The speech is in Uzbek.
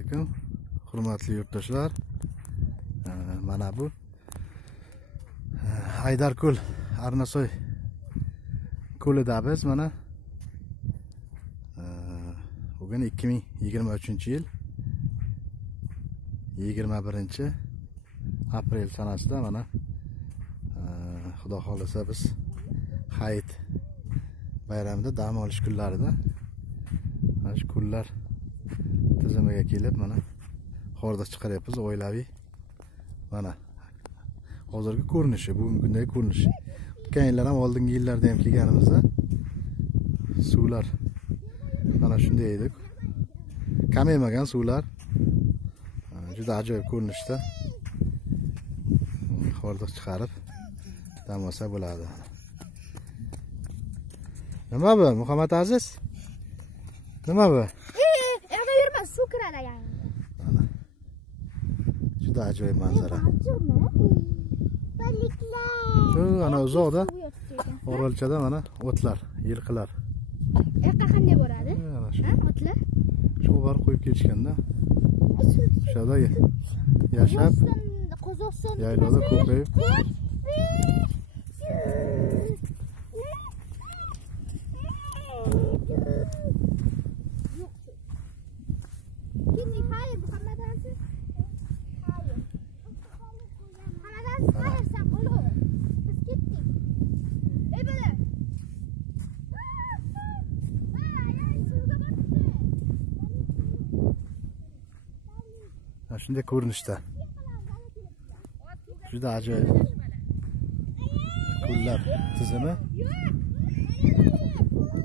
Assalomu alaykum, hurmatli yurtdoshlar. Mana bu Haydarko'l Arnasoy ko'lida biz mana bugun 2023-yil 21-aprel sanasida mana xudo xolasa biz Hayit bayramida dam olish kunlarida mana shu kunlar tizimiga kelib mana hordiq chiqaryapmiz oilaviy. Mana hozirgi ko'rinishi, bugungi kundagi ko'rinish. O'tgan yillar ham, oldingi yillarda ham kelganimizda suvlar mana shunday edi. Kamaymagan suvlar. Juda ajoyib ko'rinishda. Hordiq chiqarib dam olsa bo'ladi. Nima bu, Muhammad Aziz? Nima bu? Suv kiradi yani. Juda ajoyib manzara. Baliklar. Ana uzoqda Orolchada mana o'tlar, yilqilar. Yoqqa qanday boradi? Mana shu. Otlar. Shu bar qo'yib ketishganda. O'shada yashab, Qozog'iston yaylovda ko'payib. Shunday ko'rinishda. Juda ajoyib ko'llar tizimi.